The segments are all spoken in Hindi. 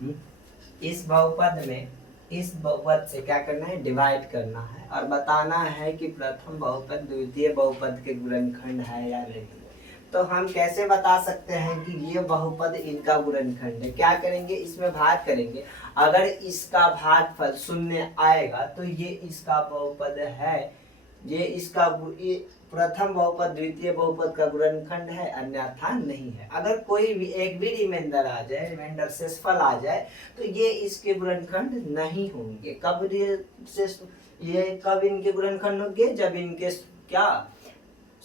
हम्म, इस बहुपद में इस बहुपद से क्या करना है, डिवाइड करना है और बताना है कि प्रथम बहुपद द्वितीय बहुपद के गुणनखंड है या नहीं। तो हम कैसे बता सकते हैं कि ये बहुपद इनका गुणनखंड है? क्या करेंगे, इसमें भाग करेंगे। अगर इसका भागफल शून्य आएगा तो ये इसका बहुपद है, ये इसका ये प्रथम बहुपद द्वितीय बहुपद का गुणनखंड है, अन्यथा नहीं है। अगर कोई भी एक भी रिमाइंडर आ जाए, रिमाइंडर शेषफल आ जाए, तो ये इसके गुणनखंड नहीं होंगे। कब ये कब इनके गुणनखंड होंगे, जब इनके क्या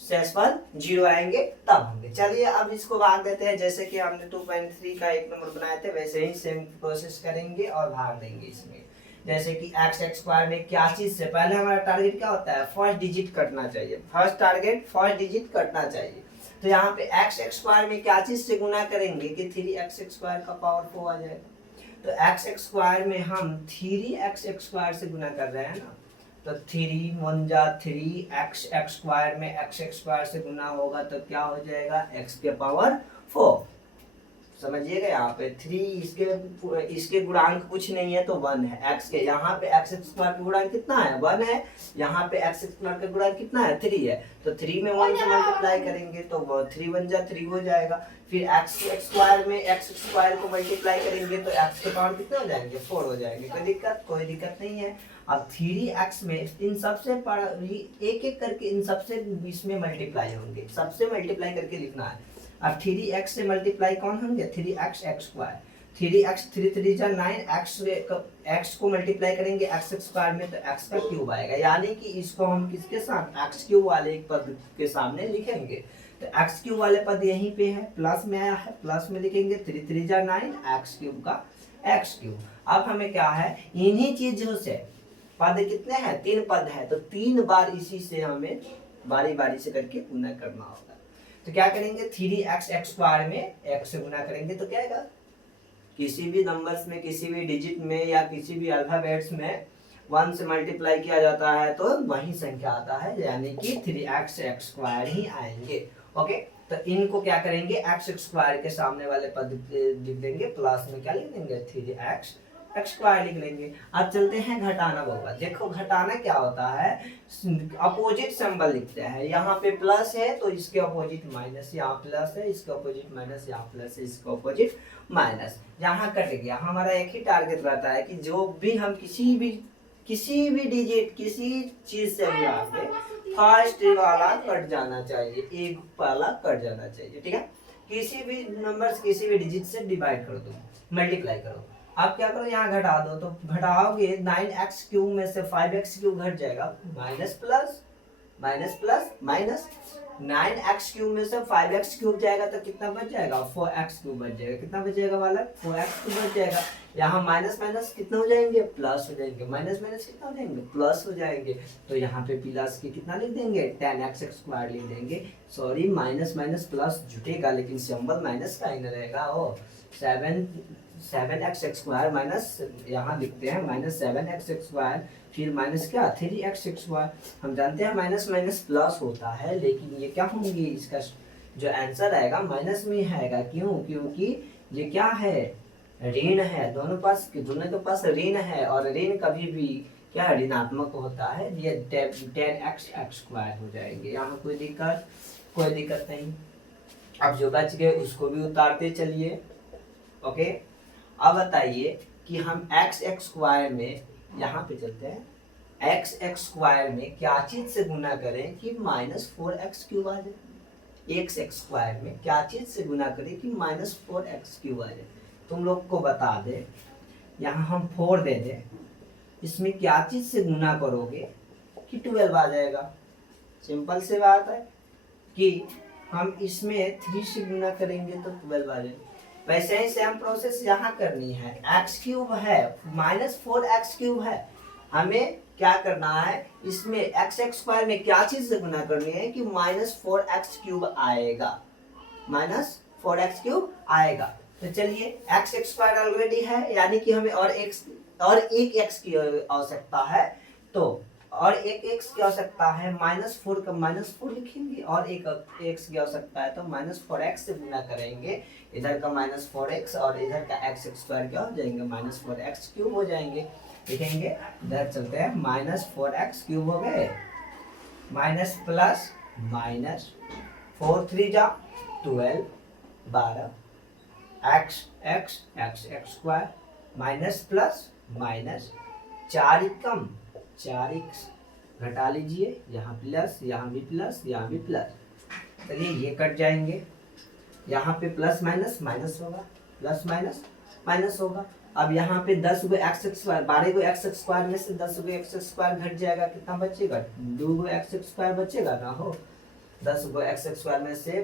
शेषफल 0 आएंगे तब होंगे। चलिए अब इसको भाग देते हैं। जैसे कि हमने 2.3 का 1 नंबर बनाए थे, वैसे ही सेम प्रोसेस करेंगे और भाग देंगे इसमें। जैसे कि x स्क्वायर में क्या चीज से, पहले हमारा टारगेट क्या होता है, फर्स्ट डिजिट कटना चाहिए। फर्स्ट टारगेट फर्स्ट डिजिट कटना चाहिए। तो यहाँ पे x स्क्वायर में क्या चीज से गुना करेंगे कि 3x स्क्वायर का पावर 4 आ जाएगा। तो x स्क्वायर में हम 3x स्क्वायर से गुना कर रहे हैं ना, तो 3 1 जा 3, x स्क्वायर में x स्क्वायर से गुना होगा तो क्या हो जाएगा, x के पावर 4। समझिएगा यहाँ पे 3 इसके गुणांक कुछ नहीं है तो 1 है। x के यहाँ पे x स्क्वायर का गुणांक कितना है, 1 है। यहाँ पे x स्क्वायर का गुणांक कितना है, 3 है। तो 3 में 1 से मल्टीप्लाई करेंगे तो 3 1 जा 3 हो जाएगा। फिर x स्क्वायर में x स्क्वायर को मल्टीप्लाई करेंगे तो x के पावर कितने हो जाएंगे, 4 हो जाएंगे। कोई दिक्कत नहीं है। अब 3x में इन सबसे एक एक करके इन सबसे इसमें मल्टीप्लाई होंगे, सबसे मल्टीप्लाई करके लिखना है। अब 3x से मल्टीप्लाई कौन होंगे, 3x स्क्वायर। 3x 3 3 जा 9, x को मल्टीप्लाई करेंगे x स्क्वायर में तो x का क्यूब आएगा। यानी कि इसको हम किसके साथ, x क्यूब वाले एक पद के सामने लिखेंगे। तो x क्यूब वाले पद यहीं पे है, प्लस में आया है, प्लस में लिखेंगे 3 3 जा 9 x क्यूब का x क्यूब। अब हमें क्या है, इन्हीं चीजों से पद कितने हैं, 3 पद है, तो 3 बार इसी से हमें बारी बारी से करके गुना करना होगा। तो क्या करेंगे, 3x स्क्वायर में x से गुना करेंगे तो क्या आएगा, किसी भी नंबर्स में, किसी भी डिजिट में या किसी भी अल्फाबेट्स में 1 से मल्टीप्लाई किया जाता है तो वही संख्या आता है, यानी कि 3x स्क्वायर ही आएंगे। ओके, तो इनको क्या करेंगे, x स्क्वायर के सामने वाले पद लिख देंगे, प्लस में क्या लिख देंगे, 3x स्क्वायर लिख लेंगे। अब चलते हैं घटाना बहुपद। देखो घटाना क्या होता है, अपोजिट सिंबल लिखते हैं। यहाँ पे प्लस है तो इसके अपोजिट माइनस, यहाँ प्लस है इसके अपोजिट माइनस, यहाँ प्लस है इसके अपोजिट माइनस। यहाँ कट गया। हमारा एक ही टारगेट रहता है कि जो भी हम किसी भी डिजिट किसी चीज से मिलाएंगे, फर्स्ट वाला कट जाना चाहिए, एक वाला कट जाना चाहिए। ठीक है, किसी भी नंबर किसी भी डिजिट से डिवाइड कर दो, मल्टीप्लाई करो। आप क्या करो, यहाँ घटा दो, तो घटाओगे 9x क्यूब में से 5x क्यूब घट जाएगा, minus plus minus plus minus. 9x cube में से 5x क्यूब जाएगा तो कितना बच जाएगा, 4x क्यूब बच जाएगा। कितना बचेगा वाला, 4x क्यूब बच जाएगा। यहाँ माइनस माइनस कितना हो जाएंगे, प्लस हो जाएंगे। माइनस माइनस कितना हो जाएंगे, प्लस हो जाएंगे। तो यहाँ पे प्लस के कितना लिख देंगे, 10x स्क्वायर लिख देंगे। सॉरी, माइनस माइनस प्लस जुटेगा लेकिन सिंबल माइनस का ही न रहेगा। ओ 7x स्क्वायर माइनस, यहाँ लिखते हैं माइनस 7x स्क्वायर, फिर माइनस क्या 3x स्क्वायर। हम जानते हैं माइनस माइनस प्लस होता है, लेकिन ये क्या होंगे, इसका जो आंसर आएगा माइनस में आएगा। क्यों, क्योंकि ये क्या है, ऋण है। दोनों के पास ऋण है और ऋण कभी भी क्या ऋणात्मक होता है। ये 10x स्क्वायर हो जाएंगे। यहाँ कोई दिक्कत नहीं। अब जो बच गए उसको भी उतारते चलिए। ओके, अब बताइए कि हम x स्क्वायर में, यहाँ पे चलते हैं, x स्क्वायर में क्या चीज से गुना करें कि -4x क्यूब आ जाए। x स्क्वायर में क्या चीज से गुना करें कि -4x क्यूब आ जाए। तुम लोग को बता दे, यहाँ हम 4 दे दें, इसमें क्या चीज से गुना करोगे कि 12 आ जाएगा। सिंपल से बात है कि हम इसमें 3 से गुना करेंगे तो 12 आ जाएगा। वैसे ही सेम प्रोसेस यहाँ करनी है। x क्यूब है, -4x क्यूब है, हमें क्या करना है, इसमें x स्क्वायर में क्या चीज से गुना करनी है कि -4x क्यूब आएगा, -4x क्यूब आएगा। तो चलिए x स्क्वायर ऑलरेडी है, यानी कि हमें और एक x की आवश्यकता है। तो और एक एक्स की आवश्यकता है, -4 का -4 लिखेंगे, और एक एक्स की आवश्यकता है तो -4x से गुना करेंगे। इधर का -4x और इधर का x स्क्वायर क्या हो जाएंगे, -4x क्यूब हो जाएंगे। लिखेंगे, इधर चलते हैं, -4x क्यूब हो गए, माइनस प्लस माइनस 4 3 जा 12 12 x x x x square minus plus minus 4 कम 4x घटा लीजिए, यहाँ प्लस यहाँ भी प्लस यहाँ भी प्लस, चलिए ये कट जाएंगे, यहाँ पे प्लस माइनस माइनस होगा, प्लस माइनस माइनस होगा। अब यहाँ पे 10 गो एक्स स्क्वायर, 12 गो एक्स स्क्वायर में से 10 गो एक्स स्क्वायर घट जाएगा, कितना बचेगा, 2 गो एक्स स्क्वायर बचेगा ना हो। 10 गो एक्स स्क्वायर में से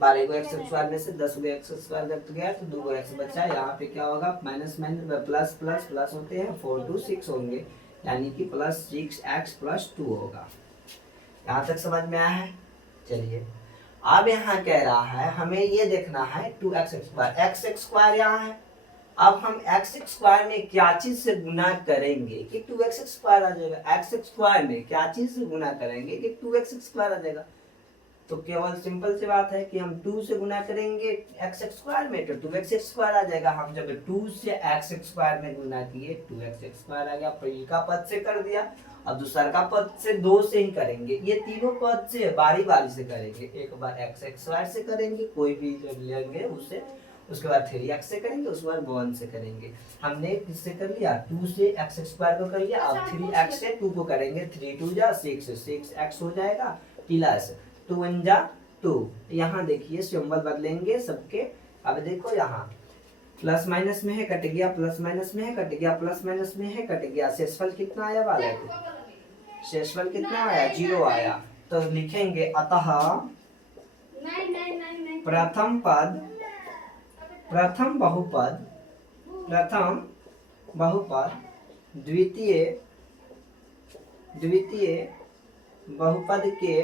12 गो एक्स स्क्वायर में से 10 गो एक्स स्क्वायर घट गया तो 2 गो एक्स बचा। यहाँ पे क्या होगा, minus minus plus plus plus होते हैं, 4 2 6 होंगे, यानी कि प्लस 6x प्लस 2 होगा। यहाँ तक समझ में आया है। चलिए अब यहाँ कह रहा है हमें ये देखना है 2x स्क्वायर, एक्स स्क्वायर यहाँ है। अब हम एक्स स्क्वायर में क्या चीज से गुना करेंगे कि 2x स्क्वायर आ जाएगा। एक्स स्क्वायर में क्या चीज से गुना करेंगे कि 2x स्क्वायर आ जाएगा। तो केवल सिंपल सी बात है कि हम 2 से गुना करेंगे x स्क्वायर में तो 2x स्क्वायर आ जाएगा। हम जब 2 से x स्क्वायर में गुना किए 2x स्क्वायर आ गया, पहले का पद से कर दिया। अब दूसरा का पद से 2 से ही करेंगे, ये तीनों पद से बारी बारी से करेंगे। एक बार x स्क्वायर से करेंगे, कोई भी जब लेंगे उससे, उसके बाद 3x से करेंगे, उसके बाद 1 से करेंगे। हमने किससे कर लिया, 2 से x स्क्वायर को कर लिया। अब 3x से 2 को करेंगे, 3 2 जा 6 6x हो जाएगा प्लस 2 1 जा 2। यहाँ देखिए सिंबल बदलेंगे सबके। अब देखो यहाँ प्लस माइनस में है कट गया, प्लस माइनस में है कट गया, प्लस माइनस में है कट गया। शेषफल कितना आया वाला, शेषफल कितना आया, 0 आया। तो लिखेंगे अतः प्रथम पद, प्रथम बहुपद, प्रथम बहुपद द्वितीय द्वितीय बहुपद के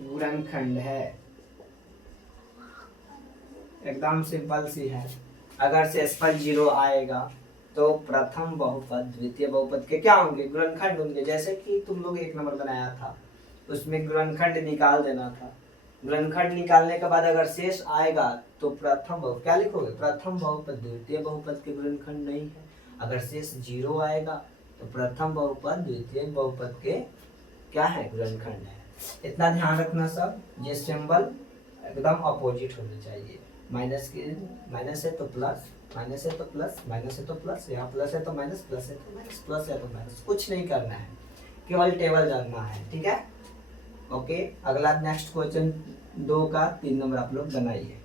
गुणनखंड है। एकदम सिंपल सी है। अगर शेषफल 0 आएगा तो प्रथम बहुपद द्वितीय बहुपद के क्या होंगे, गुणनखंड होंगे। जैसे कि तुम लोग 1 नंबर बनाया था, उसमें गुणनखंड निकाल देना था। गुणनखंड निकालने के बाद अगर शेष आएगा तो प्रथम बहुपद क्या लिखोगे, प्रथम बहुपद द्वितीय बहुपद के गुणनखंड नहीं है। अगर शेष 0 आएगा तो प्रथम बहुपद द्वितीय बहुपद के क्या है, गुणनखंड है। इतना ध्यान रखना सब, ये सिंबल एकदम अपोजिट होना चाहिए। माइनस के माइनस है तो प्लस, माइनस है तो प्लस, माइनस है तो प्लस, यहाँ प्लस है तो माइनस, प्लस है तो माइनस, प्लस है तो माइनस। कुछ नहीं करना है, केवल टेबल जानना है। ठीक है, ओके। अगला नेक्स्ट क्वेश्चन 2 का 3 नंबर आप लोग बनाइए।